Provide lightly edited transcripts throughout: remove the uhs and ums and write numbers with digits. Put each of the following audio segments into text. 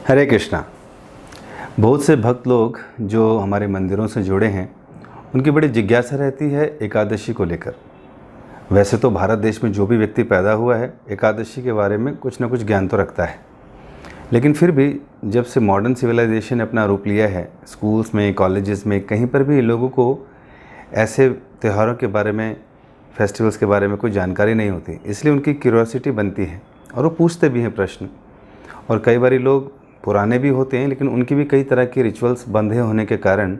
हरे कृष्णा। बहुत से भक्त लोग जो हमारे मंदिरों से जुड़े हैं उनकी बड़ी जिज्ञासा रहती है एकादशी को लेकर। वैसे तो भारत देश में जो भी व्यक्ति पैदा हुआ है एकादशी के बारे में कुछ ना कुछ ज्ञान तो रखता है, लेकिन फिर भी जब से मॉडर्न सिविलाइजेशन ने अपना रूप लिया है, स्कूल्स में, कॉलेजेस में, कहीं पर भी लोगों को ऐसे त्योहारों के बारे में, फेस्टिवल्स के बारे में कोई जानकारी नहीं होती, इसलिए उनकी क्यूरियोसिटी बनती है और वो पूछते भी हैं प्रश्न। और कई बार लोग पुराने भी होते हैं लेकिन उनकी भी कई तरह के रिचुअल्स बंधे होने के कारण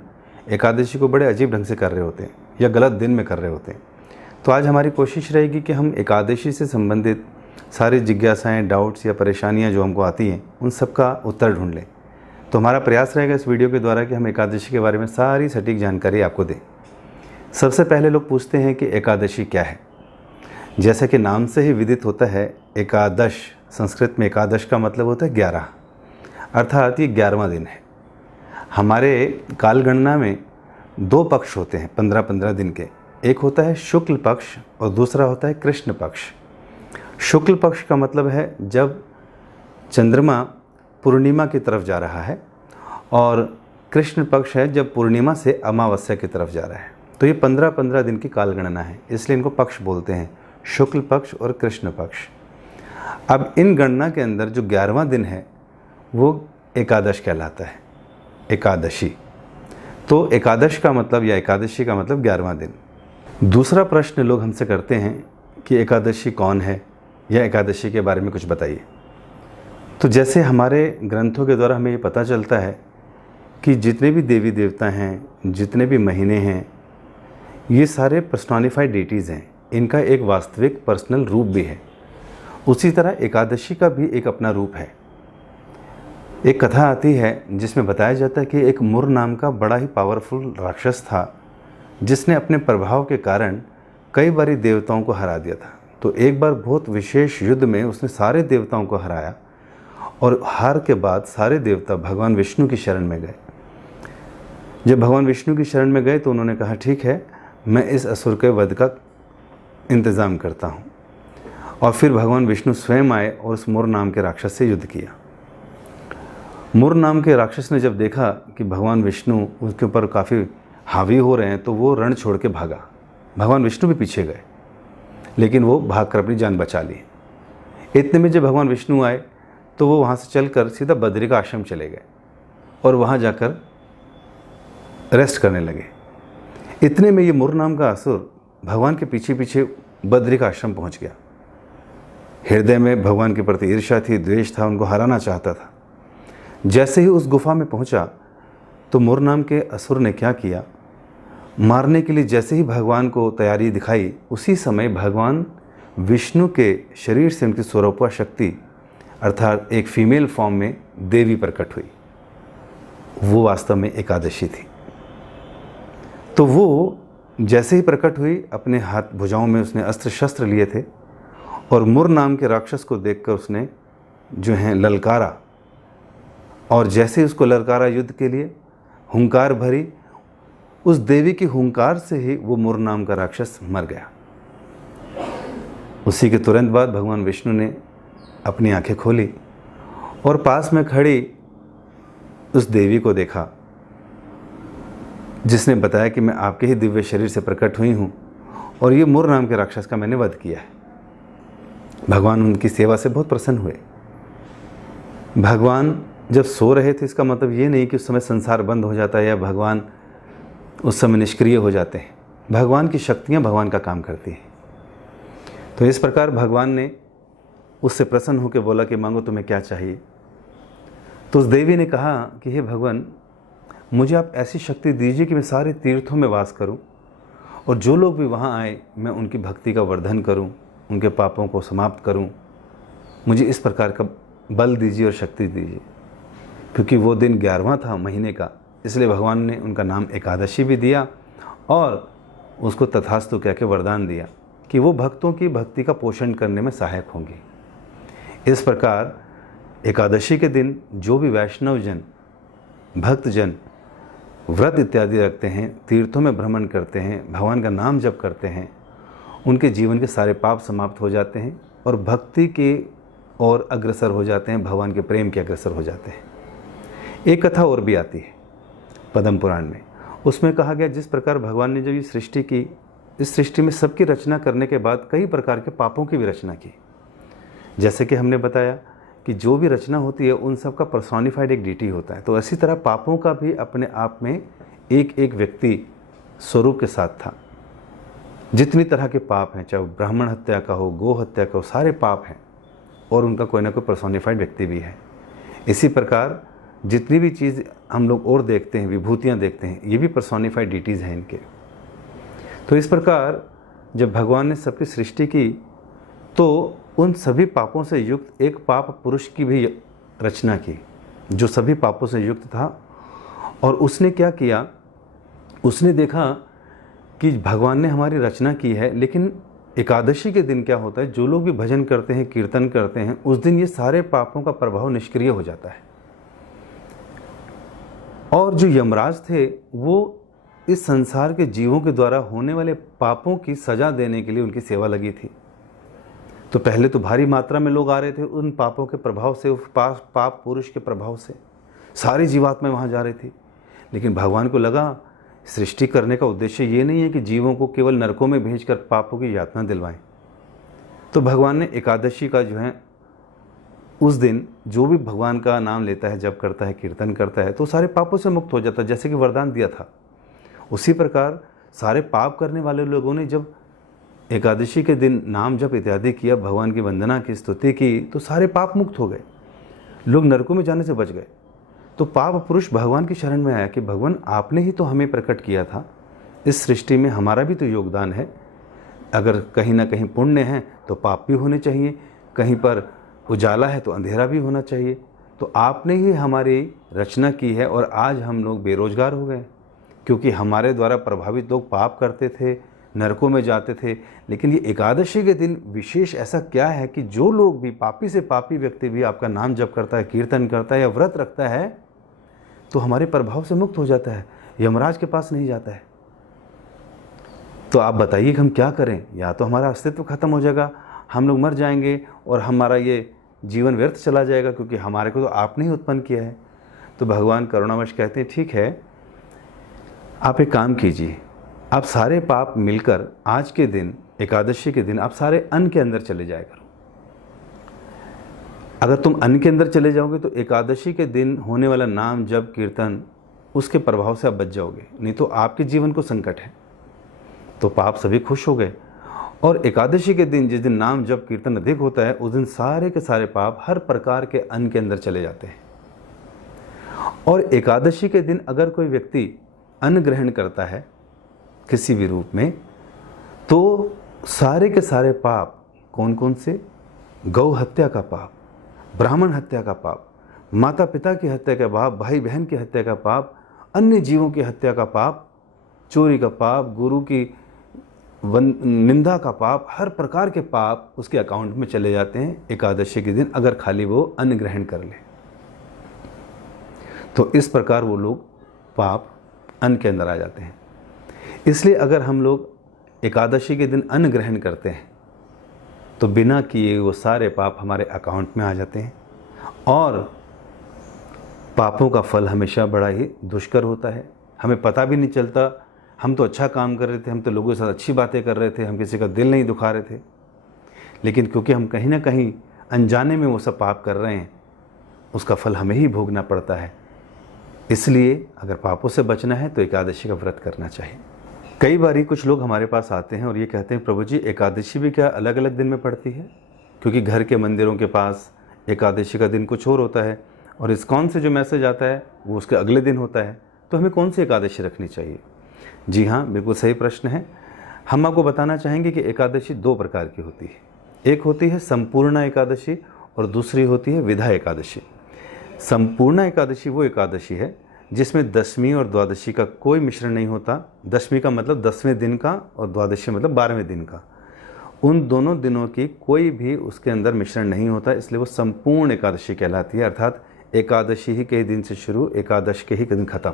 एकादशी को बड़े अजीब ढंग से कर रहे होते हैं या गलत दिन में कर रहे होते हैं। तो आज हमारी कोशिश रहेगी कि हम एकादशी से संबंधित सारी जिज्ञासाएं, डाउट्स या परेशानियां जो हमको आती हैं उन सब का उत्तर ढूंढ लें। तो हमारा प्रयास रहेगा इस वीडियो के द्वारा कि हम एकादशी के बारे में सारी सटीक जानकारी आपको दें। सबसे पहले लोग पूछते हैं कि एकादशी क्या है। जैसा कि नाम से ही विदित होता है, एकादश, संस्कृत में एकादश का मतलब होता है 11, अर्थात ये 11वां दिन है। हमारे कालगणना में 2 पक्ष होते हैं 15-15 दिन के। एक होता है शुक्ल पक्ष और दूसरा होता है कृष्ण पक्ष। शुक्ल पक्ष का मतलब है जब चंद्रमा पूर्णिमा की तरफ जा रहा है, और कृष्ण पक्ष है जब पूर्णिमा से अमावस्या की तरफ जा रहा है। तो ये 15-15 दिन की कालगणना है, इसलिए इनको पक्ष बोलते हैं, शुक्ल पक्ष और कृष्ण पक्ष। अब इन गणना के अंदर जो 11वां दिन है वो एकादश कहलाता है, एकादशी। तो एकादश का मतलब या एकादशी का मतलब 11वां दिन। दूसरा प्रश्न लोग हमसे करते हैं कि एकादशी कौन है या एकादशी के बारे में कुछ बताइए। तो जैसे हमारे ग्रंथों के द्वारा हमें ये पता चलता है कि जितने भी देवी देवता हैं, जितने भी महीने हैं, ये सारे पर्सोनिफाइड डेटीज़ हैं, इनका एक वास्तविक पर्सनल रूप भी है। उसी तरह एकादशी का भी एक अपना रूप है। एक कथा आती है जिसमें बताया जाता है कि एक मुर नाम का बड़ा ही पावरफुल राक्षस था, जिसने अपने प्रभाव के कारण कई बारी देवताओं को हरा दिया था। तो एक बार बहुत विशेष युद्ध में उसने सारे देवताओं को हराया, और हार के बाद सारे देवता भगवान विष्णु की शरण में गए। जब भगवान विष्णु की शरण में गए तो उन्होंने कहा, ठीक है, मैं इस असुर के वध का इंतज़ाम करता हूँ। और फिर भगवान विष्णु स्वयं आए और उस मुर नाम के राक्षस से युद्ध किया। मुर नाम के राक्षस ने जब देखा कि भगवान विष्णु उसके ऊपर काफ़ी हावी हो रहे हैं तो वो रण छोड़ के भागा। भगवान विष्णु भी पीछे गए, लेकिन वो भागकर अपनी जान बचा ली। इतने में जब भगवान विष्णु आए तो वो वहाँ से चलकर सीधा बद्रिका आश्रम चले गए और वहाँ जाकर रेस्ट करने लगे। इतने में ये मुर नाम का असुर भगवान के पीछे पीछे बद्रिका आश्रम पहुँच गया। हृदय में भगवान के प्रति ईर्ष्या थी, द्वेष था, उनको हराना चाहता था। जैसे ही उस गुफा में पहुंचा तो मुर नाम के असुर ने क्या किया, मारने के लिए जैसे ही भगवान को तैयारी दिखाई, उसी समय भगवान विष्णु के शरीर से उनकी स्वरूपा शक्ति अर्थात एक फीमेल फॉर्म में देवी प्रकट हुई। वो वास्तव में एकादशी थी। तो वो जैसे ही प्रकट हुई, अपने हाथ भुजाओं में उसने अस्त्र शस्त्र लिए थे, और मुर नाम के राक्षस को देखकर उसने जो है ललकारा, और जैसे ही उसको ललकारा युद्ध के लिए, हुंकार भरी, उस देवी की हुंकार से ही वो मुर नाम का राक्षस मर गया। उसी के तुरंत बाद भगवान विष्णु ने अपनी आंखें खोली और पास में खड़ी उस देवी को देखा, जिसने बताया कि मैं आपके ही दिव्य शरीर से प्रकट हुई हूँ और ये मुर नाम के राक्षस का मैंने वध किया है। भगवान उनकी सेवा से बहुत प्रसन्न हुए। भगवान जब सो रहे थे, इसका मतलब ये नहीं कि उस समय संसार बंद हो जाता है या भगवान उस समय निष्क्रिय हो जाते हैं। भगवान की शक्तियाँ भगवान का काम करती हैं। तो इस प्रकार भगवान ने उससे प्रसन्न होकर बोला कि मांगो तुम्हें क्या चाहिए। तो उस देवी ने कहा कि हे भगवान, मुझे आप ऐसी शक्ति दीजिए कि मैं सारे तीर्थों में वास करूं, और जो लोग भी वहां आए मैं उनकी भक्ति का वर्धन करूं, उनके पापों को समाप्त करूं। मुझे इस प्रकार का बल दीजिए और शक्ति दीजिए। क्योंकि वो दिन 11वां था महीने का, इसलिए भगवान ने उनका नाम एकादशी भी दिया और उसको तथास्तु कह के वरदान दिया कि वो भक्तों की भक्ति का पोषण करने में सहायक होंगी। इस प्रकार एकादशी के दिन जो भी वैष्णवजन, भक्तजन व्रत इत्यादि रखते हैं, तीर्थों में भ्रमण करते हैं, भगवान का नाम जप करते हैं, उनके जीवन के सारे पाप समाप्त हो जाते हैं और भक्ति के और अग्रसर हो जाते हैं, भगवान के प्रेम के अग्रसर हो जाते हैं। एक कथा और भी आती है पद्म पुराण में। उसमें कहा गया जिस प्रकार भगवान ने जब ये सृष्टि की, इस सृष्टि में सबकी रचना करने के बाद कई प्रकार के पापों की भी रचना की। जैसे कि हमने बताया कि जो भी रचना होती है उन सब का पर्सोनिफाइड एक डीटी होता है, तो इसी तरह पापों का भी अपने आप में एक एक व्यक्ति स्वरूप के साथ था। जितनी तरह के पाप हैं, चाहे ब्राह्मण हत्या का हो, गो हत्या का हो, सारे पाप हैं और उनका कोई ना कोई पर्सोनिफाइड व्यक्ति भी है। इसी प्रकार जितनी भी चीज़ हम लोग और देखते हैं, विभूतियाँ देखते हैं, ये भी पर्सोनिफाइड डीटीज़ हैं इनके। तो इस प्रकार जब भगवान ने सबकी सृष्टि की तो उन सभी पापों से युक्त एक पाप पुरुष की भी रचना की, जो सभी पापों से युक्त था। और उसने क्या किया, उसने देखा कि भगवान ने हमारी रचना की है, लेकिन एकादशी के दिन क्या होता है, जो लोग भी भजन करते हैं, कीर्तन करते हैं, उस दिन ये सारे पापों का प्रभाव निष्क्रिय हो जाता है। और जो यमराज थे वो इस संसार के जीवों के द्वारा होने वाले पापों की सजा देने के लिए उनकी सेवा लगी थी। तो पहले तो भारी मात्रा में लोग आ रहे थे उन पापों के प्रभाव से, उस पाप पुरुष के प्रभाव से सारी जीवात्माएं वहाँ जा रही थी। लेकिन भगवान को लगा सृष्टि करने का उद्देश्य ये नहीं है कि जीवों को केवल नरकों में भेजकर पापों की यातना दिलवाएं। तो भगवान ने एकादशी का जो है उस दिन जो भी भगवान का नाम लेता है, जप करता है, कीर्तन करता है, तो सारे पापों से मुक्त हो जाता है, जैसे कि वरदान दिया था। उसी प्रकार सारे पाप करने वाले लोगों ने जब एकादशी के दिन नाम जप इत्यादि किया, भगवान की वंदना की, स्तुति की, तो सारे पाप मुक्त हो गए, लोग नरकों में जाने से बच गए। तो पाप पुरुष भगवान की शरण में आया कि भगवान आपने ही तो हमें प्रकट किया था, इस सृष्टि में हमारा भी तो योगदान है। अगर कहीं ना कहीं पुण्य है तो पाप भी होने चाहिए, कहीं पर उजाला है तो अंधेरा भी होना चाहिए। तो आपने ही हमारी रचना की है और आज हम लोग बेरोजगार हो गए, क्योंकि हमारे द्वारा प्रभावित लोग पाप करते थे, नरकों में जाते थे। लेकिन ये एकादशी के दिन विशेष ऐसा क्या है कि जो लोग भी, पापी से पापी व्यक्ति भी आपका नाम जप करता है, कीर्तन करता है या व्रत रखता है, तो हमारे प्रभाव से मुक्त हो जाता है, यमराज के पास नहीं जाता है। तो आप बताइए कि हम क्या करें? या तो हमारा अस्तित्व खत्म हो जाएगा, हम लोग मर जाएंगे और हमारा ये जीवन व्यर्थ चला जाएगा, क्योंकि हमारे को तो आपने ही उत्पन्न किया है। तो भगवान करुणावश कहते हैं ठीक है, आप एक काम कीजिए, आप सारे पाप मिलकर आज के दिन, एकादशी के दिन, आप सारे अन्न के अंदर चले जाया करो। अगर तुम अन्न के अंदर चले जाओगे तो एकादशी के दिन होने वाला नाम जप कीर्तन, उसके प्रभाव से आप बच जाओगे, नहीं तो आपके जीवन को संकट है। तो पाप सभी खुश हो गए। और एकादशी के दिन, जिस दिन नाम जप कीर्तन अधिक होता है, उस दिन सारे के सारे पाप हर प्रकार के अन्न के अंदर चले जाते हैं। और एकादशी के दिन अगर कोई व्यक्ति अन्न ग्रहण करता है किसी भी रूप में, तो सारे के सारे पाप, कौन कौन से? गौ हत्या का पाप, ब्राह्मण हत्या का पाप, माता पिता की हत्या का पाप, भाई बहन की हत्या का पाप, अन्य जीवों की हत्या का पाप, चोरी का पाप, गुरु की निंदा का पाप, हर प्रकार के पाप उसके अकाउंट में चले जाते हैं एकादशी के दिन, अगर खाली वो अन्न ग्रहण कर ले। तो इस प्रकार वो लोग पाप अन्न के अंदर आ जाते हैं। इसलिए अगर हम लोग एकादशी के दिन अन्न ग्रहण करते हैं तो बिना किए वो सारे पाप हमारे अकाउंट में आ जाते हैं, और पापों का फल हमेशा बड़ा ही दुष्कर होता है। हमें पता भी नहीं चलता, हम तो अच्छा काम कर रहे थे, हम तो लोगों के साथ अच्छी बातें कर रहे थे, हम किसी का दिल नहीं दुखा रहे थे, लेकिन क्योंकि हम कहीं ना कहीं अनजाने में वो सब पाप कर रहे हैं, उसका फल हमें ही भोगना पड़ता है। इसलिए अगर पापों से बचना है तो एकादशी का व्रत करना चाहिए। कई बार कुछ लोग हमारे पास आते हैं और ये कहते हैं, प्रभु जी एकादशी भी क्या अलग अलग दिन में पड़ती है? क्योंकि घर के मंदिरों के पास एकादशी का दिन कुछ और होता है और इस्कॉन से जो मैसेज आता है वो उसके अगले दिन होता है, तो हमें कौन सी एकादशी रखनी चाहिए? जी हाँ, बिल्कुल सही प्रश्न है। हम आपको बताना चाहेंगे कि एकादशी दो प्रकार की होती है। एक होती है संपूर्ण एकादशी और दूसरी होती है विधा एकादशी। संपूर्ण एकादशी वो एकादशी है जिसमें दशमी और द्वादशी का कोई मिश्रण नहीं होता। दशमी का मतलब 10वें दिन का और द्वादशी मतलब 12वें दिन का। उन दोनों दिनों की कोई भी उसके अंदर मिश्रण नहीं होता, इसलिए वो संपूर्ण एकादशी कहलाती है। अर्थात एकादशी ही के दिन से शुरू, एकादश के ही दिन खत्म।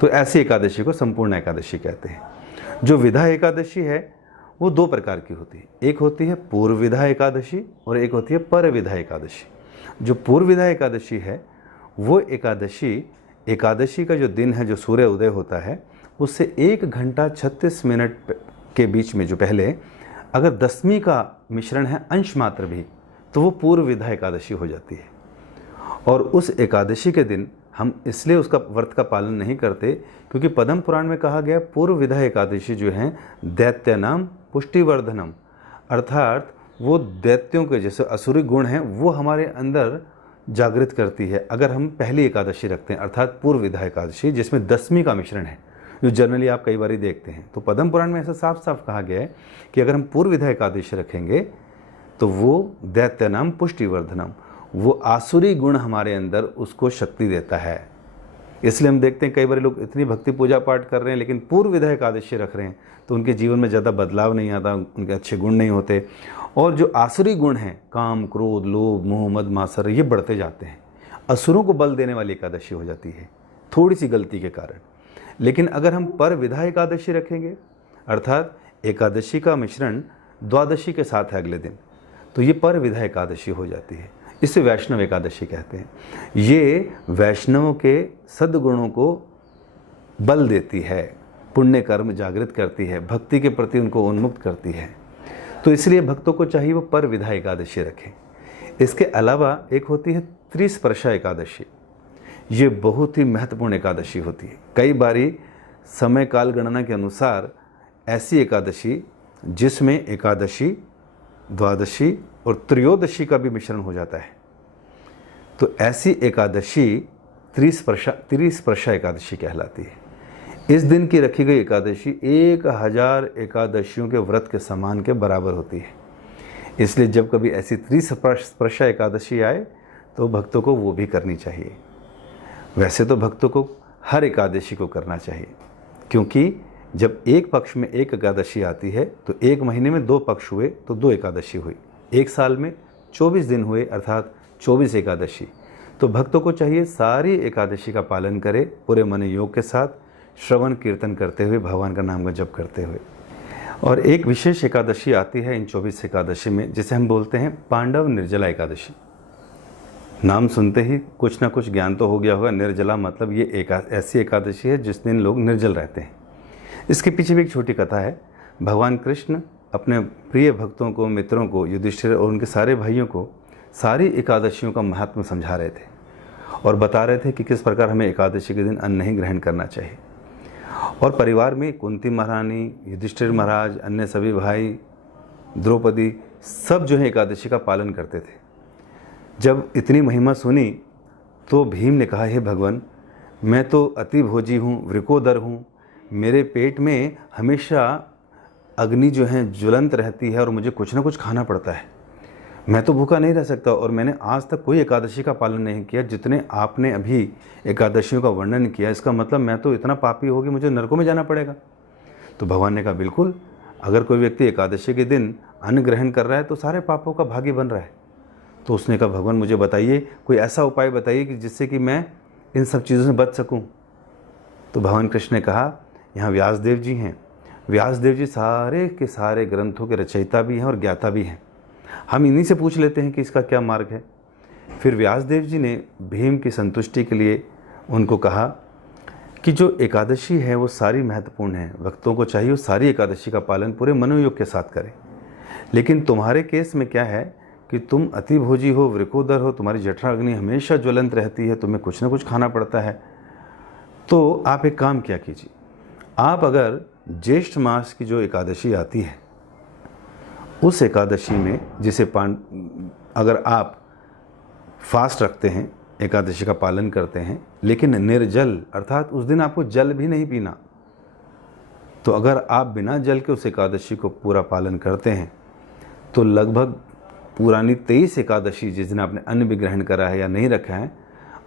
तो ऐसी एकादशी को संपूर्ण एकादशी कहते हैं। जो विधा एकादशी है वो दो प्रकार की होती है। एक होती है पूर्व विधा एकादशी और एक होती है पर विधा एकादशी। जो पूर्व विधा एकादशी है वो एकादशी का जो दिन है, जो सूर्य उदय होता है उससे 1 घंटा 36 मिनट के बीच में जो पहले अगर दसवीं का मिश्रण है अंश मात्र भी, तो वो पूर्व विधा एकादशी हो जाती है। और उस एकादशी के दिन हम इसलिए उसका व्रत का पालन नहीं करते क्योंकि पद्म पुराण में कहा गया पूर्व विधा एकादशी जो है दैत्यानाम पुष्टिवर्धनम, अर्थात वो दैत्यों के जैसे असुरी गुण हैं वो हमारे अंदर जागृत करती है अगर हम पहली एकादशी रखते हैं, अर्थात पूर्व विधा एकादशी जिसमें दसवीं का मिश्रण है, जो जनरली आप कई बार देखते हैं। तो पद्म पुराण में ऐसा साफ साफ कहा गया है कि अगर हम पूर्व विधा एकादशी रखेंगे तो वो दैत्यानाम पुष्टिवर्धनम, वो आसुरी गुण हमारे अंदर उसको शक्ति देता है। इसलिए हम देखते हैं कई बार लोग इतनी भक्ति पूजा पाठ कर रहे हैं लेकिन पूर्व विधा एकादशी रख रहे हैं तो उनके जीवन में ज़्यादा बदलाव नहीं आता, उनके अच्छे गुण नहीं होते और जो आसुरी गुण हैं काम क्रोध लोभ मोह मद मात्सर्य ये बढ़ते जाते हैं। असुरों को बल देने वाली एकादशी हो जाती है थोड़ी सी गलती के कारण। लेकिन अगर हम पर विधा एकादशी रखेंगे अर्थात एकादशी का मिश्रण द्वादशी के साथ है अगले दिन, तो ये पर विधा एकादशी हो जाती है। इसे वैष्णव एकादशी कहते हैं। ये वैष्णवों के सद्गुणों को बल देती है, पुण्य कर्म जागृत करती है, भक्ति के प्रति उनको उन्मुक्त करती है। तो इसलिए भक्तों को चाहिए वो पर विधा एकादशी रखें। इसके अलावा एक होती है त्रिस्पर्शा एकादशी। ये बहुत ही महत्वपूर्ण एकादशी होती है। कई बारी समय काल गणना के अनुसार ऐसी एकादशी जिसमें एकादशी द्वादशी और त्रयोदशी का भी मिश्रण हो जाता है, तो ऐसी एकादशी त्रिस्पर्शा एकादशी कहलाती है। इस दिन की रखी गई एकादशी 1000 एकादशियों के व्रत के समान के बराबर होती है। इसलिए जब कभी ऐसी त्रिस्पर्शा एकादशी आए तो भक्तों को वो भी करनी चाहिए। वैसे तो भक्तों को हर एकादशी को करना चाहिए क्योंकि जब एक पक्ष में एक एकादशी आती है तो एक महीने में 2 पक्ष हुए तो 2 एकादशी हुई, एक साल में 24 दिन हुए अर्थात 24 एकादशी। तो भक्तों को चाहिए सारी एकादशी का पालन करें पूरे मन योग के साथ, श्रवण कीर्तन करते हुए, भगवान का नाम का जप करते हुए। और एक विशेष एकादशी आती है इन 24 एकादशी में जिसे हम बोलते हैं पांडव निर्जला एकादशी। नाम सुनते ही कुछ ना कुछ ज्ञान तो हो गया होगा। निर्जला मतलब ये ऐसी एकादशी है जिस दिन लोग निर्जल रहते हैं। इसके पीछे भी एक छोटी कथा है। भगवान कृष्ण अपने प्रिय भक्तों को, मित्रों को, युधिष्ठिर और उनके सारे भाइयों को सारी एकादशियों का महत्व समझा रहे थे और बता रहे थे कि किस प्रकार हमें एकादशी के दिन अन्न नहीं ग्रहण करना चाहिए। और परिवार में कुंती महारानी, युधिष्ठिर महाराज, अन्य सभी भाई, द्रौपदी सब जो है एकादशी का पालन करते थे। जब इतनी महिमा सुनी तो भीम ने कहा, हे भगवान, मैं तो अति भोजी हूँ, वृकोदर हूँ, मेरे पेट में हमेशा अग्नि जो है ज्वलंत रहती है और मुझे कुछ ना कुछ खाना पड़ता है। मैं तो भूखा नहीं रह सकता और मैंने आज तक कोई एकादशी का पालन नहीं किया जितने आपने अभी एकादशियों का वर्णन किया। इसका मतलब मैं तो इतना पापी हो कि मुझे नरकों में जाना पड़ेगा। तो भगवान ने कहा, बिल्कुल, अगर कोई व्यक्ति एकादशी के दिन अन्न ग्रहण कर रहा है तो सारे पापों का भागी बन रहा है। तो उसने कहा, भगवान मुझे बताइए, कोई ऐसा उपाय बताइए कि जिससे कि मैं इन सब चीज़ों से बच सकूं। तो भगवान कृष्ण ने कहा, यहाँ व्यासदेव जी हैं। व्यासदेव जी सारे के सारे ग्रंथों के रचयिता भी हैं और ज्ञाता भी हैं। हम इन्हीं से पूछ लेते हैं कि इसका क्या मार्ग है। फिर व्यासदेव जी ने भीम की संतुष्टि के लिए उनको कहा कि जो एकादशी है वो सारी महत्वपूर्ण है, भक्तों को चाहिए वो सारी एकादशी का पालन पूरे मनोयोग के साथ करें। लेकिन तुम्हारे केस में क्या है कि तुम अतिभोजी हो, वृकोदर हो, तुम्हारी जठराग्नि हमेशा ज्वलंत रहती है, तुम्हें कुछ ना कुछ खाना पड़ता है। तो आप एक काम क्या कीजिए, आप अगर ज्येष्ठ मास की जो एकादशी आती है उस एकादशी में जिसे अगर आप फास्ट रखते हैं, एकादशी का पालन करते हैं, लेकिन निर्जल अर्थात उस दिन आपको जल भी नहीं पीना, तो अगर आप बिना जल के उस एकादशी को पूरा पालन करते हैं तो लगभग पुरानी 23 एकादशी जिस दिन आपने अन्न भी ग्रहण करा है या नहीं रखा है,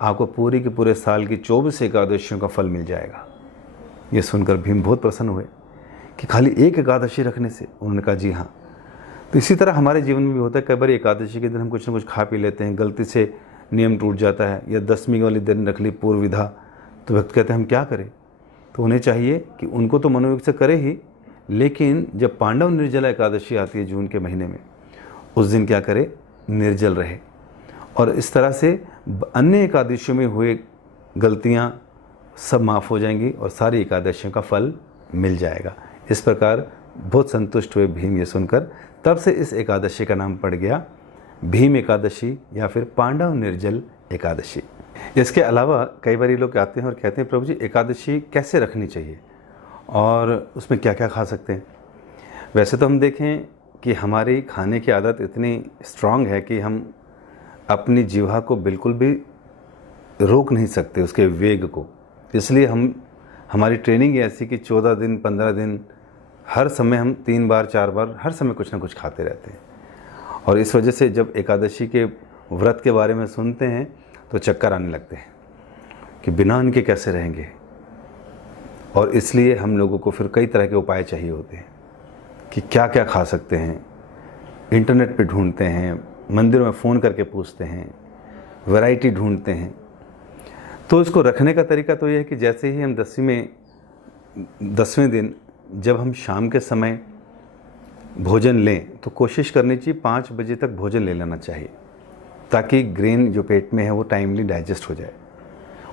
आपको पूरी के पूरे साल की 24 एकादशियों का फल मिल जाएगा। ये सुनकर भीम बहुत प्रसन्न हुए कि खाली एक एकादशी रखने से। उन्होंने कहा, जी हाँ। तो इसी तरह हमारे जीवन में भी होता है, कई बार एकादशी के दिन हम कुछ ना कुछ खा पी लेते हैं, गलती से नियम टूट जाता है, या 10वीं वाले दिन रख ली पूर्व विधा, तो भक्त कहते हैं हम क्या करें। तो उन्हें चाहिए कि उनको तो मनोयोग से करे ही, लेकिन जब पांडव निर्जला एकादशी आती है जून के महीने में, उस दिन क्या करें, निर्जल रहे, और इस तरह से अन्य एकादशियों में हुए गलतियां सब माफ़ हो जाएंगी और सारी एकादशियों का फल मिल जाएगा। इस प्रकार बहुत संतुष्ट हुए भीम ये सुनकर, तब से इस एकादशी का नाम पड़ गया भीम एकादशी या फिर पांडव निर्जल एकादशी। इसके अलावा कई बार लोग आते हैं और कहते हैं प्रभु जी एकादशी कैसे रखनी चाहिए और उसमें क्या क्या खा सकते हैं। वैसे तो हम देखें कि हमारी खाने की आदत इतनी स्ट्रांग है कि हम अपनी जीवा को बिल्कुल भी रोक नहीं सकते, उसके वेग को। इसलिए हमारी ट्रेनिंग ऐसी कि 14 दिन 15 दिन हर समय हम 3 बार 4 बार हर समय कुछ ना कुछ खाते रहते हैं। और इस वजह से जब एकादशी के व्रत के बारे में सुनते हैं तो चक्कर आने लगते हैं कि बिना इनके कैसे रहेंगे। और इसलिए हम लोगों को फिर कई तरह के उपाय चाहिए होते हैं कि क्या क्या खा सकते हैं। इंटरनेट पे ढूंढते हैं, मंदिरों में फ़ोन करके पूछते हैं, वैरायटी ढूंढते हैं। तो इसको रखने का तरीका तो ये है कि जैसे ही हम 10वें दिन जब हम शाम के समय भोजन लें तो कोशिश करनी चाहिए 5 बजे तक भोजन ले लेना चाहिए, ताकि ग्रेन जो पेट में है वो टाइमली डाइजेस्ट हो जाए।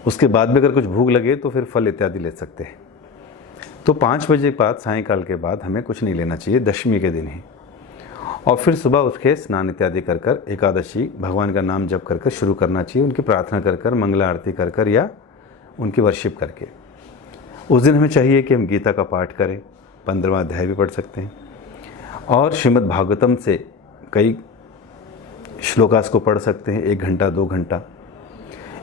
उसके बाद भी अगर कुछ भूख लगे तो फिर फल इत्यादि ले सकते हैं। तो 5 बजे के बाद सायंकाल के बाद हमें कुछ नहीं लेना चाहिए, दशमी के दिन ही। और फिर सुबह उठ के स्नान इत्यादि कर कर एकादशी भगवान का नाम जप कर कर शुरू करना चाहिए, उनकी प्रार्थना कर कर, मंगला आरती कर कर या उनकी वर्शिप करके। उस दिन हमें चाहिए कि हम गीता का पाठ करें, 15वां अध्याय भी पढ़ सकते हैं, और श्रीमद् भागवतम से कई श्लोकास को पढ़ सकते हैं 1 घंटा 2 घंटा।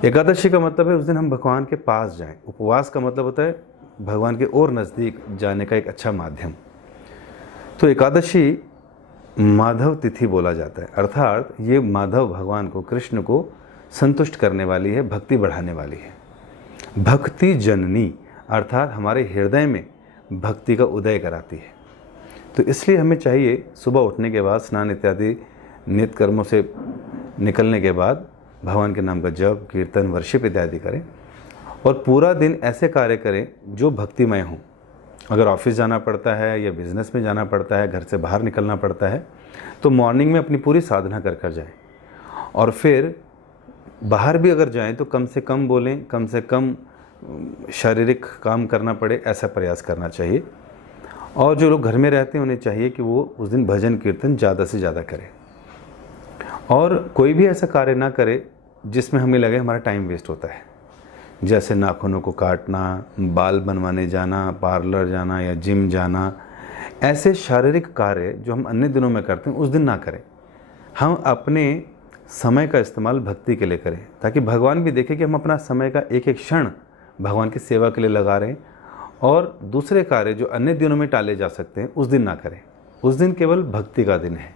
एकादशी का मतलब है उस दिन हम भगवान के पास जाएं। उपवास का मतलब होता है भगवान के और नज़दीक जाने का एक अच्छा माध्यम। तो एकादशी माधव तिथि बोला जाता है, अर्थात ये माधव भगवान को, कृष्ण को संतुष्ट करने वाली है, भक्ति बढ़ाने वाली है। भक्ति जननी अर्थात हमारे हृदय में भक्ति का उदय कराती है। तो इसलिए हमें चाहिए सुबह उठने के बाद स्नान इत्यादि नित्य कर्मों से निकलने के बाद भगवान के नाम का जप, कीर्तन, वर्शिप इत्यादि करें, और पूरा दिन ऐसे कार्य करें जो भक्तिमय हों। अगर ऑफिस जाना पड़ता है या बिज़नेस में जाना पड़ता है, घर से बाहर निकलना पड़ता है, तो मॉर्निंग में अपनी पूरी साधना कर कर जाएं। और फिर बाहर भी अगर जाएं तो कम से कम बोलें, कम से कम शारीरिक काम करना पड़े, ऐसा प्रयास करना चाहिए। और जो लोग घर में रहते हैं उन्हें चाहिए कि वो उस दिन भजन कीर्तन ज़्यादा से ज़्यादा करें, और कोई भी ऐसा कार्य ना करे जिसमें हमें लगे हमारा टाइम वेस्ट होता है, जैसे नाखूनों को काटना, बाल बनवाने जाना, पार्लर जाना या जिम जाना। ऐसे शारीरिक कार्य जो हम अन्य दिनों में करते हैं उस दिन ना करें। हम अपने समय का इस्तेमाल भक्ति के लिए करें, ताकि भगवान भी देखे कि हम अपना समय का एक एक क्षण भगवान की सेवा के लिए लगा रहे हैं, और दूसरे कार्य जो अन्य दिनों में टाले जा सकते हैं उस दिन ना करें। उस दिन केवल भक्ति का दिन है,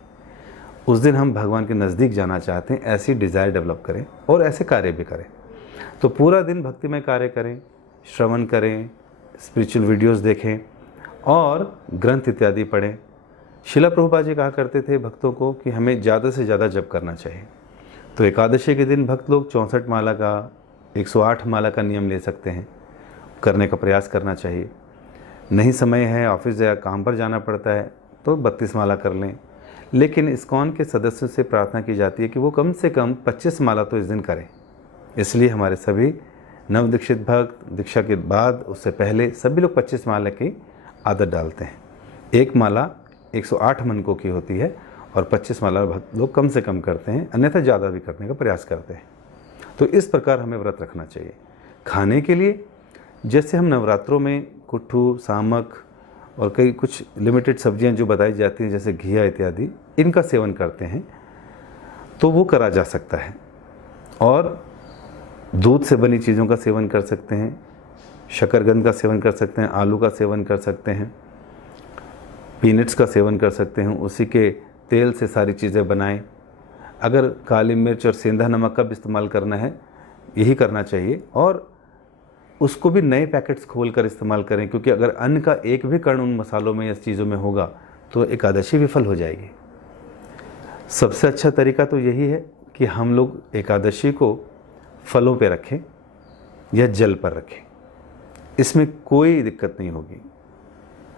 उस दिन हम भगवान के नज़दीक जाना चाहते हैं, ऐसी डिज़ायर डेवलप करें और ऐसे कार्य भी करें। तो पूरा दिन भक्तिमय कार्य करें, श्रवण करें, स्पिरिचुअल वीडियोस देखें और ग्रंथ इत्यादि पढ़ें। शिला प्रभुपाद जी कहा करते थे भक्तों को कि हमें ज़्यादा से ज़्यादा जप करना चाहिए। तो एकादशी के दिन भक्त लोग 64 माला का, 108 माला का नियम ले सकते हैं, करने का प्रयास करना चाहिए। नहीं समय है, ऑफिस या काम पर जाना पड़ता है, तो 32 माला कर लें। लेकिन इस्कॉन के सदस्यों से प्रार्थना की जाती है कि वो कम से कम 25 माला तो इस दिन करें। इसलिए हमारे सभी नवदीक्षित भक्त दीक्षा के बाद, उससे पहले सभी लोग 25 माला की आदत डालते हैं। एक माला 108 मनकों की होती है और 25 माला भक्त लोग कम से कम करते हैं, अन्यथा ज़्यादा भी करने का प्रयास करते हैं। तो इस प्रकार हमें व्रत रखना चाहिए। खाने के लिए जैसे हम नवरात्रों में कुट्ठू, सामक और कई कुछ लिमिटेड सब्जियां जो बताई जाती हैं जैसे घिया इत्यादि, इनका सेवन करते हैं, तो वो करा जा सकता है। और दूध से बनी चीज़ों का सेवन कर सकते हैं, शकरकंद का सेवन कर सकते हैं, आलू का सेवन कर सकते हैं, पीनट्स का सेवन कर सकते हैं, उसी के तेल से सारी चीज़ें बनाएं। अगर काली मिर्च और सेंधा नमक का भी इस्तेमाल करना है, यही करना चाहिए। और उसको भी नए पैकेट्स खोल कर इस्तेमाल करें, क्योंकि अगर अन्न का एक भी कण उन मसालों में या चीज़ों में होगा तो एकादशी विफल हो जाएगी। सबसे अच्छा तरीका तो यही है कि हम लोग एकादशी को फलों पे रखें या जल पर रखें, इसमें कोई दिक्कत नहीं होगी।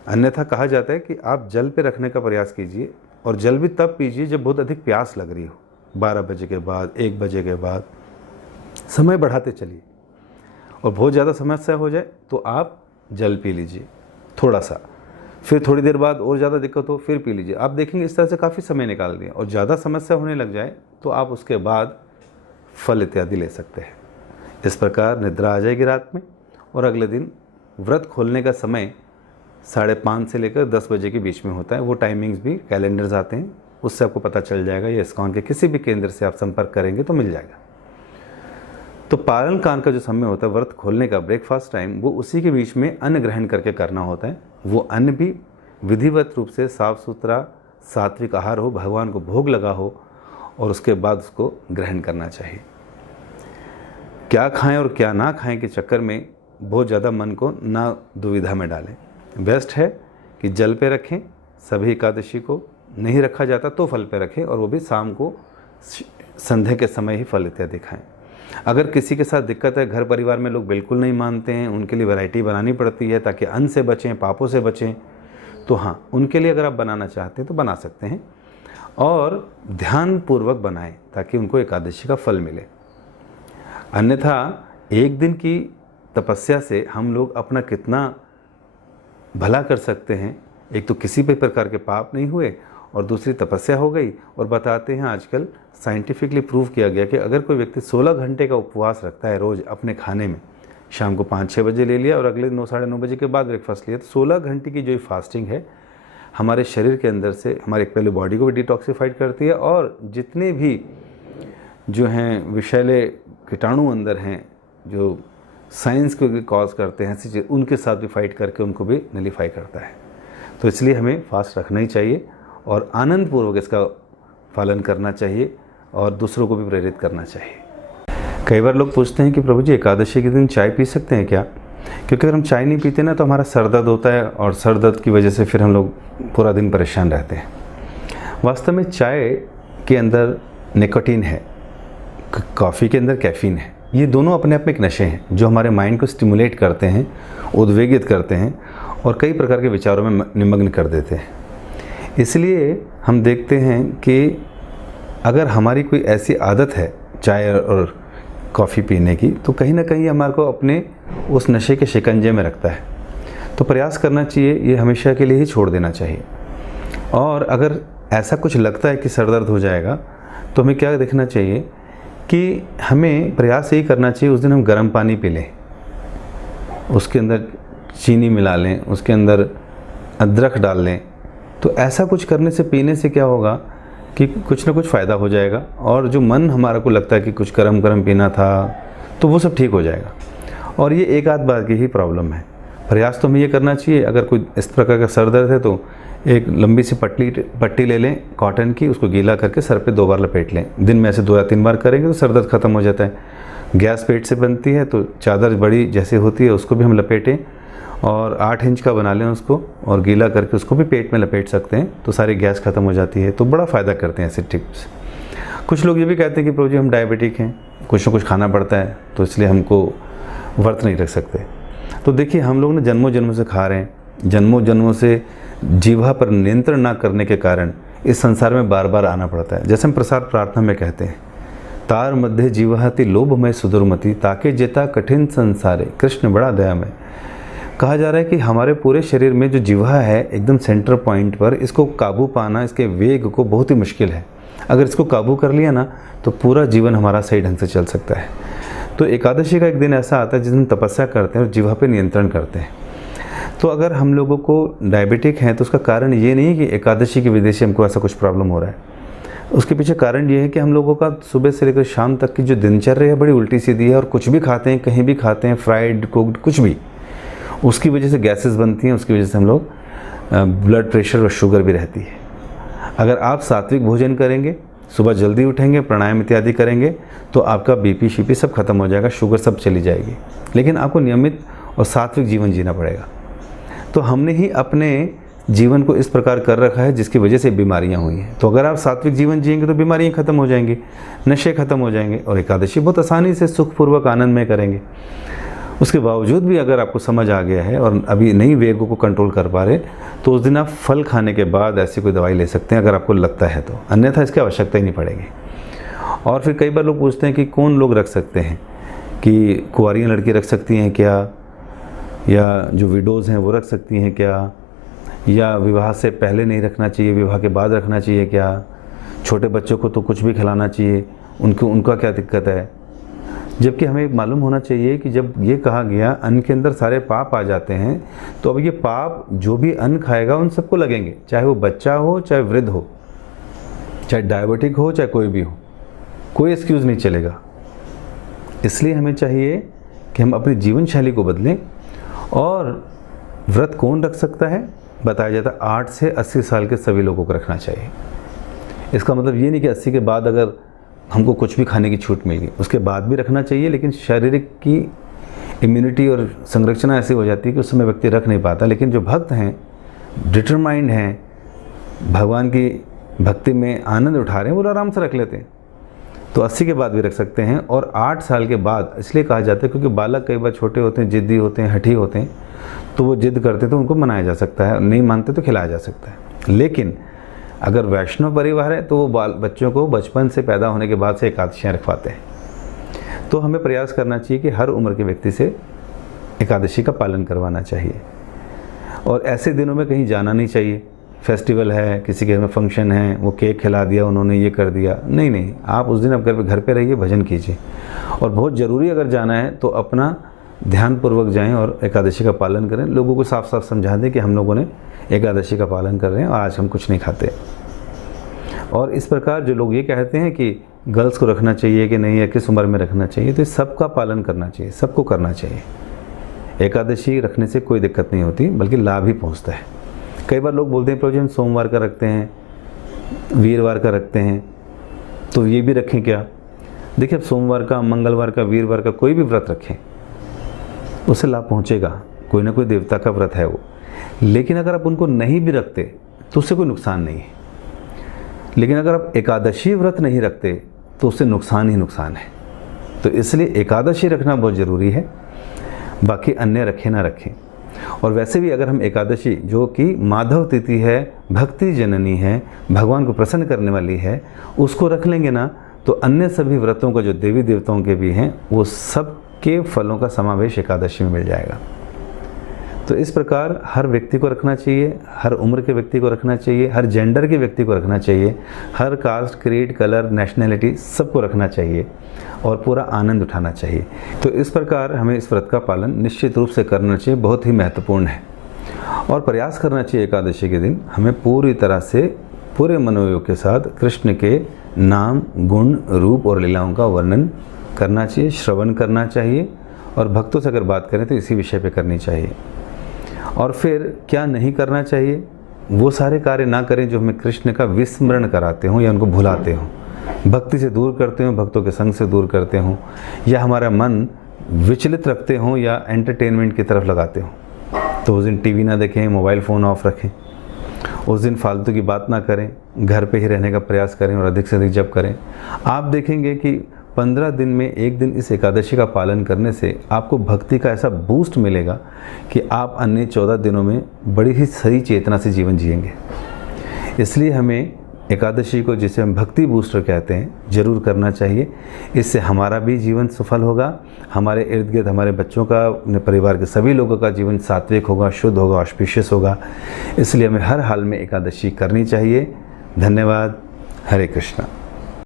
अन्यथा कहा जाता है कि आप जल पे रखने का प्रयास कीजिए, और जल भी तब पीजिए जब बहुत अधिक प्यास लग रही हो, 12 बजे के बाद, 1 बजे के बाद, समय बढ़ाते चलिए। और बहुत ज़्यादा समस्या हो जाए तो आप जल पी लीजिए थोड़ा सा, फिर थोड़ी देर बाद और ज़्यादा दिक्कत हो फिर पी लीजिए। आप देखेंगे इस तरह से काफ़ी समय निकाल दिया, और ज़्यादा समस्या होने लग जाए तो आप उसके बाद फल इत्यादि ले सकते हैं। इस प्रकार निद्रा आ जाएगी रात में, और अगले दिन व्रत खोलने का समय 5:30 से लेकर 10 बजे के बीच में होता है। वो टाइमिंग्स भी कैलेंडर्स आते हैं, उससे आपको पता चल जाएगा, या इस्कॉन के किसी भी केंद्र से आप संपर्क करेंगे तो मिल जाएगा। तो पारण काल का जो समय होता है व्रत खोलने का, ब्रेकफास्ट टाइम, वो उसी के बीच में अन्न ग्रहण करके करना होता है। वो अन्न भी विधिवत रूप से साफ सुथरा सात्विक आहार हो, भगवान को भोग लगा हो, और उसके बाद उसको ग्रहण करना चाहिए। क्या खाएं और क्या ना खाएं के चक्कर में बहुत ज़्यादा मन को ना दुविधा में डालें। बेस्ट है कि जल पे रखें, सभी एकादशी को नहीं रखा जाता तो फल पे रखें, और वो भी शाम को संध्या के समय ही फल इत्यादि खाएं। अगर किसी के साथ दिक्कत है, घर परिवार में लोग बिल्कुल नहीं मानते हैं, उनके लिए वैरायटी बनानी पड़ती है ताकि अन्न से बचें, पापों से बचें, तो हाँ, उनके लिए अगर आप बनाना चाहते हैं तो बना सकते हैं, और ध्यानपूर्वक बनाएं ताकि उनको एकादशी का फल मिले। अन्यथा एक दिन की तपस्या से हम लोग अपना कितना भला कर सकते हैं। एक तो किसी भी प्रकार के पाप नहीं हुए, और दूसरी तपस्या हो गई। और बताते हैं आजकल साइंटिफिकली प्रूव किया गया कि अगर कोई व्यक्ति 16 घंटे का उपवास रखता है रोज़ अपने खाने में, शाम को 5-6 बजे ले लिया और अगले 9 साढ़े 9 बजे के बाद ब्रेकफास्ट लिया, तो 16 घंटे की जो फास्टिंग है हमारे शरीर के अंदर से हमारे पहले बॉडी को भी डिटॉक्सिफाइड करती है, और जितने भी जो हैं विषैले कीटाणु अंदर हैं जो साइंस को भी कॉज करते हैं ऐसी चीज़, उनके साथ भी फाइट करके उनको भी नलीफाई करता है। तो इसलिए हमें फास्ट रखना ही चाहिए, और आनंदपूर्वक इसका पालन करना चाहिए, और दूसरों को भी प्रेरित करना चाहिए। कई बार लोग पूछते हैं कि प्रभु जी एकादशी के दिन चाय पी सकते हैं क्या? क्योंकि अगर हम चाय नहीं पीते ना तो हमारा सर दर्द होता है, और सर दर्द की वजह से फिर हम लोग पूरा दिन परेशान रहते हैं। वास्तव में चाय के अंदर निकोटीन है, कॉफ़ी के अंदर कैफीन है। ये दोनों अपने आप में एक नशे हैं जो हमारे माइंड को स्टिमुलेट करते हैं, उद्वेगित करते हैं, और कई प्रकार के विचारों में निमग्न कर देते हैं। इसलिए हम देखते हैं कि अगर हमारी कोई ऐसी आदत है चाय और कॉफ़ी पीने की, तो कहीं ना कहीं हमारे को अपने उस नशे के शिकंजे में रखता है। तो प्रयास करना चाहिए ये हमेशा के लिए ही छोड़ देना चाहिए। और अगर ऐसा कुछ लगता है कि सर दर्द हो जाएगा, तो हमें क्या देखना चाहिए कि हमें प्रयास यही करना चाहिए उस दिन हम गर्म पानी पी लें, उसके अंदर चीनी मिला लें, उसके अंदर अदरक डाल लें। तो ऐसा कुछ करने से, पीने से क्या होगा कि कुछ ना कुछ फ़ायदा हो जाएगा, और जो मन हमारा को लगता है कि कुछ गरम गरम पीना था तो वो सब ठीक हो जाएगा। और ये एक आध बार की ही प्रॉब्लम है। प्रयास तो हमें ये करना चाहिए, अगर कोई इस प्रकार का सर दर्द है तो एक लंबी सी पट्टी ले लें कॉटन की, उसको गीला करके सर पे 2 बार लपेट लें। दिन में ऐसे 2 या 3 बार करेंगे तो सर दर्द ख़त्म हो जाता है। गैस पेट से बनती है तो चादर बड़ी जैसे होती है उसको भी हम लपेटें, और 8 इंच का बना लें उसको, और गीला करके उसको भी पेट में लपेट सकते हैं, तो सारी गैस ख़त्म हो जाती है। तो बड़ा फ़ायदा करते हैं ऐसे टिप्स। कुछ लोग ये भी कहते हैं कि प्रभु जी हम डायबिटिक हैं, कुछ ना कुछ खाना पड़ता है, तो इसलिए हमको व्रत नहीं रख सकते। तो देखिए, हम लोग ना जन्मों जन्मों से खा रहे हैं, जन्मों जन्मों से जीवा पर नियंत्रण ना करने के कारण इस संसार में बार बार आना पड़ता है। जैसे हम प्रसाद प्रार्थना में कहते हैं, तार मध्य जीवहति लोभमय सुदुर्मति, ताके जेता कठिन संसारे कृष्ण बड़ा दयामय। कहा जा रहा है कि हमारे पूरे शरीर में जो जीवा है एकदम सेंटर पॉइंट पर, इसको काबू पाना, इसके वेग को बहुत ही मुश्किल है। अगर इसको काबू कर लिया ना तो पूरा जीवन हमारा सही ढंग से चल सकता है। तो एकादशी का एक दिन ऐसा आता है जिस दिन तपस्या करते हैं और जीवा पे नियंत्रण करते हैं। तो अगर हम लोगों को डायबिटिक हैं तो उसका कारण ये नहीं है कि एकादशी की वजह से हमको ऐसा कुछ प्रॉब्लम हो रहा है। उसके पीछे कारण ये है कि हम लोगों का सुबह से लेकर शाम तक की जो दिनचर्या है बड़ी उल्टी सीधी है, और कुछ भी खाते हैं, कहीं भी खाते हैं, फ्राइड कुक्ड कुछ भी, उसकी वजह से गैसेस बनती हैं, उसकी वजह से हम लोग ब्लड प्रेशर और शुगर भी रहती है। अगर आप सात्विक भोजन करेंगे, सुबह जल्दी उठेंगे, प्राणायाम इत्यादि करेंगे, तो आपका बीपी शीपी सब खत्म हो जाएगा, शुगर सब चली जाएगी। लेकिन आपको नियमित और सात्विक जीवन जीना पड़ेगा। तो हमने ही अपने जीवन को इस प्रकार कर रखा है जिसकी वजह से बीमारियां हुई हैं। तो अगर आप सात्विक जीवन जिएंगे तो बीमारियां खत्म हो जाएंगी, नशे खत्म हो जाएंगे, और एकादशी बहुत आसानी से सुखपूर्वक आनंद में करेंगे। उसके बावजूद भी अगर आपको समझ आ गया है और अभी नहीं वेगों को कंट्रोल कर पा रहे, तो उस दिन आप फल खाने के बाद ऐसी कोई दवाई ले सकते हैं अगर आपको लगता है तो, अन्यथा इसकी आवश्यकता ही नहीं पड़ेगी। और फिर कई बार लोग पूछते हैं कि कौन लोग रख सकते हैं, कि कुंवारियाँ लड़की रख सकती हैं क्या, या जो विडोज़ हैं वो रख सकती हैं क्या, या विवाह से पहले नहीं रखना चाहिए, विवाह के बाद रखना चाहिए क्या, छोटे बच्चों को तो कुछ भी खिलाना चाहिए, उनका क्या दिक्कत है। जबकि हमें मालूम होना चाहिए कि जब ये कहा गया अन्न के अंदर सारे पाप आ जाते हैं, तो अब ये पाप जो भी अन्न खाएगा उन सबको लगेंगे, चाहे वो बच्चा हो, चाहे वृद्ध हो, चाहे डायबिटिक हो, चाहे कोई भी हो, कोई एक्सक्यूज़ नहीं चलेगा। इसलिए हमें चाहिए कि हम अपनी जीवन शैली को बदलें। और व्रत कौन रख सकता है, बताया जाता है 8 से 80 साल के सभी लोगों को रखना चाहिए। इसका मतलब ये नहीं कि 80 के बाद अगर हमको कुछ भी खाने की छूट मिल गई उसके बाद भी रखना चाहिए, लेकिन शारीरिक की इम्यूनिटी और संरचना ऐसी हो जाती है कि उस समय व्यक्ति रख नहीं पाता। लेकिन जो भक्त हैं, डिटरमाइंड हैं, भगवान की भक्ति में आनंद उठा रहे हैं, वो आराम से रख लेते हैं। तो 80 के बाद भी रख सकते हैं। और 8 साल के बाद इसलिए कहा जाता है क्योंकि बालक कई बार छोटे होते हैं, ज़िद्दी होते हैं, हठी होते हैं, तो वो ज़िद करते तो उनको मनाया जा सकता है, नहीं मानते तो खिलाया जा सकता है। लेकिन अगर वैष्णव परिवार है तो वो बच्चों को बचपन से पैदा होने के बाद से एकादशियाँ रखवाते हैं। तो हमें प्रयास करना चाहिए कि हर उम्र के व्यक्ति से एकादशी का पालन करवाना चाहिए। और ऐसे दिनों में कहीं जाना नहीं चाहिए, फेस्टिवल है, किसी के घर में फंक्शन है, वो केक खिला दिया, उन्होंने ये कर दिया, नहीं, आप उस दिन आप घर पे रहिए, भजन कीजिए। और बहुत ज़रूरी अगर जाना है तो अपना ध्यानपूर्वक जाएं और एकादशी का पालन करें। लोगों को साफ साफ समझा दें कि हम लोगों ने एकादशी का पालन कर रहे हैं और आज हम कुछ नहीं खाते। और इस प्रकार जो लोग ये कहते हैं कि गर्ल्स को रखना चाहिए कि नहीं, या किस उम्र में रखना चाहिए, तो सबका पालन करना चाहिए, सबको करना चाहिए। एकादशी रखने से कोई दिक्कत नहीं होती, बल्कि लाभ ही पहुँचता है। कई बार लोग बोलते हैं प्रभु जी हम सोमवार का रखते हैं, वीरवार का रखते हैं, तो ये भी रखें क्या। देखिए, अब सोमवार का, मंगलवार का, वीरवार का कोई भी व्रत रखें, उससे लाभ पहुँचेगा, कोई ना कोई देवता का व्रत है वो। लेकिन अगर आप उनको नहीं भी रखते तो उससे कोई नुकसान नहीं है। लेकिन अगर आप एकादशी व्रत नहीं रखते तो उससे नुकसान ही नुकसान है। तो इसलिए एकादशी रखना बहुत ज़रूरी है, बाकी अन्य रखें ना रखें। और वैसे भी अगर हम एकादशी, जो कि माधव तिथि है, भक्ति जननी है, भगवान को प्रसन्न करने वाली है, उसको रख लेंगे ना, तो अन्य सभी व्रतों का जो देवी देवताओं के भी हैं, वो सब के फलों का समावेश एकादशी में मिल जाएगा। तो इस प्रकार हर व्यक्ति को रखना चाहिए, हर उम्र के व्यक्ति को रखना चाहिए, हर जेंडर के व्यक्ति को रखना चाहिए, हर कास्ट, क्रीड, कलर, नेशनैलिटी सबको रखना चाहिए और पूरा आनंद उठाना चाहिए। तो इस प्रकार हमें इस व्रत का पालन निश्चित रूप से करना चाहिए, बहुत ही महत्वपूर्ण है। और प्रयास करना चाहिए एकादशी के दिन हमें पूरी तरह से, पूरे मनोयोग के साथ कृष्ण के नाम, गुण, रूप और लीलाओं का वर्णन करना चाहिए, श्रवण करना चाहिए। और भक्तों से अगर बात करें तो इसी विषय पे करनी चाहिए। और फिर क्या नहीं करना चाहिए, वो सारे कार्य ना करें जो हमें कृष्ण का विस्मरण कराते हों या उनको भुलाते हों, भक्ति से दूर करते हों, भक्तों के संग से दूर करते हों, या हमारा मन विचलित रखते हों या एंटरटेनमेंट की तरफ लगाते हों। तो उस दिन टीवी ना देखें, मोबाइल फ़ोन ऑफ रखें, उस दिन फालतू की बात ना करें, घर पे ही रहने का प्रयास करें और अधिक से अधिक जप करें। आप देखेंगे कि 15 दिन में एक दिन इस एकादशी का पालन करने से आपको भक्ति का ऐसा बूस्ट मिलेगा कि आप अन्य 14 दिनों में बड़ी ही सही चेतना से जीवन जिएंगे। इसलिए हमें एकादशी को, जिसे हम भक्ति बूस्टर कहते हैं, ज़रूर करना चाहिए। इससे हमारा भी जीवन सफल होगा, हमारे इर्द गिर्द हमारे बच्चों का, अपने परिवार के सभी लोगों का जीवन सात्विक होगा, शुद्ध होगा, ऑस्पिशियस होगा। इसलिए हमें हर हाल में एकादशी करनी चाहिए। धन्यवाद। हरे कृष्णा।